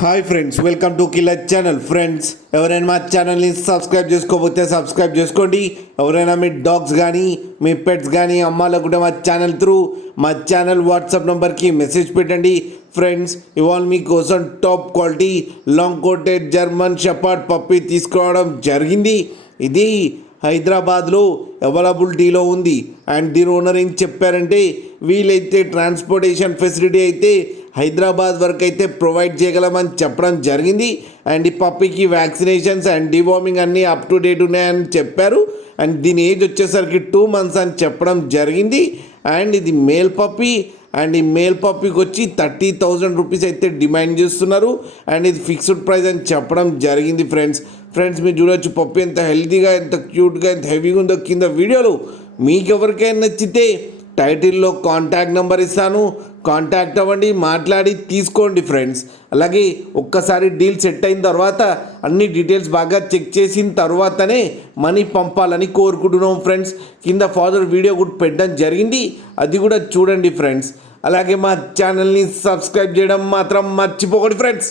Hi friends, welcome to killer channel. Friends, ఎవరైనా మా ఛానల్ని సబ్స్క్రైబ్ చేసుకోకపోతే సబ్స్క్రైబ్ చేసుకోండి. ఎవరైనా మీ డాగ్స్ కానీ మీ పెట్స్ కానీ అమ్మాలనుకుంటే మా ఛానల్ త్రూ మా ఛానల్ వాట్సాప్ నెంబర్కి మెసేజ్ పెట్టండి. ఫ్రెండ్స్, ఇవాళ మీకోసం top quality long coated German shepherd puppy తీసుకురావడం జరిగింది. ఇది హైదరాబాద్లో అవైలబిలిటీలో ఉంది. అండ్ దీని ఓనర్ ఏం చెప్పారంటే, వీలైతే ట్రాన్స్పోర్టేషన్ ఫెసిలిటీ అయితే హైదరాబాద్ వరకు అయితే ప్రొవైడ్ చేయగలమని చెప్పడం జరిగింది. అండ్ ఈ పప్పీకి వ్యాక్సినేషన్స్ అండ్ డివార్మింగ్ అన్నీ అప్ టు డేట్ ఉన్నాయని చెప్పారు. అండ్ దీని ఏజ్ వచ్చేసరికి 2 months అని చెప్పడం జరిగింది. అండ్ ఇది మేల్ పప్పీ. అండ్ ఈ మేల్ పప్పీకి వచ్చి 30,000 రూపీస్ అయితే డిమాండ్ చేస్తున్నారు. అండ్ ఇది ఫిక్స్డ్ ప్రైస్ అని చెప్పడం జరిగింది. ఫ్రెండ్స్ మీరు చూడొచ్చు పప్పీ ఎంత హెల్తీగా, ఎంత క్యూట్గా, ఎంత హెవీగా ఉందో కింద వీడియోలు. మీకు ఎవరికైనా నచ్చితే టైటిల్లో కాంటాక్ట్ నెంబర్ ఇస్తాను, కాంటాక్ట్ అవ్వండి, మాట్లాడి తీసుకోండి ఫ్రెండ్స్. అలాగే ఒక్కసారి డీల్ సెట్ అయిన తర్వాత అన్ని డీటెయిల్స్ బాగా చెక్ చేసిన తర్వాతనే మనీ పంపాలని కోరుకుంటున్నాం ఫ్రెండ్స్. కింద ఫాదర్ వీడియో కూడా పెట్టడం జరిగింది, అది కూడా చూడండి ఫ్రెండ్స్. అలాగే మా ఛానల్ని సబ్స్క్రైబ్ చేయడం మాత్రం మర్చిపోకండి ఫ్రెండ్స్.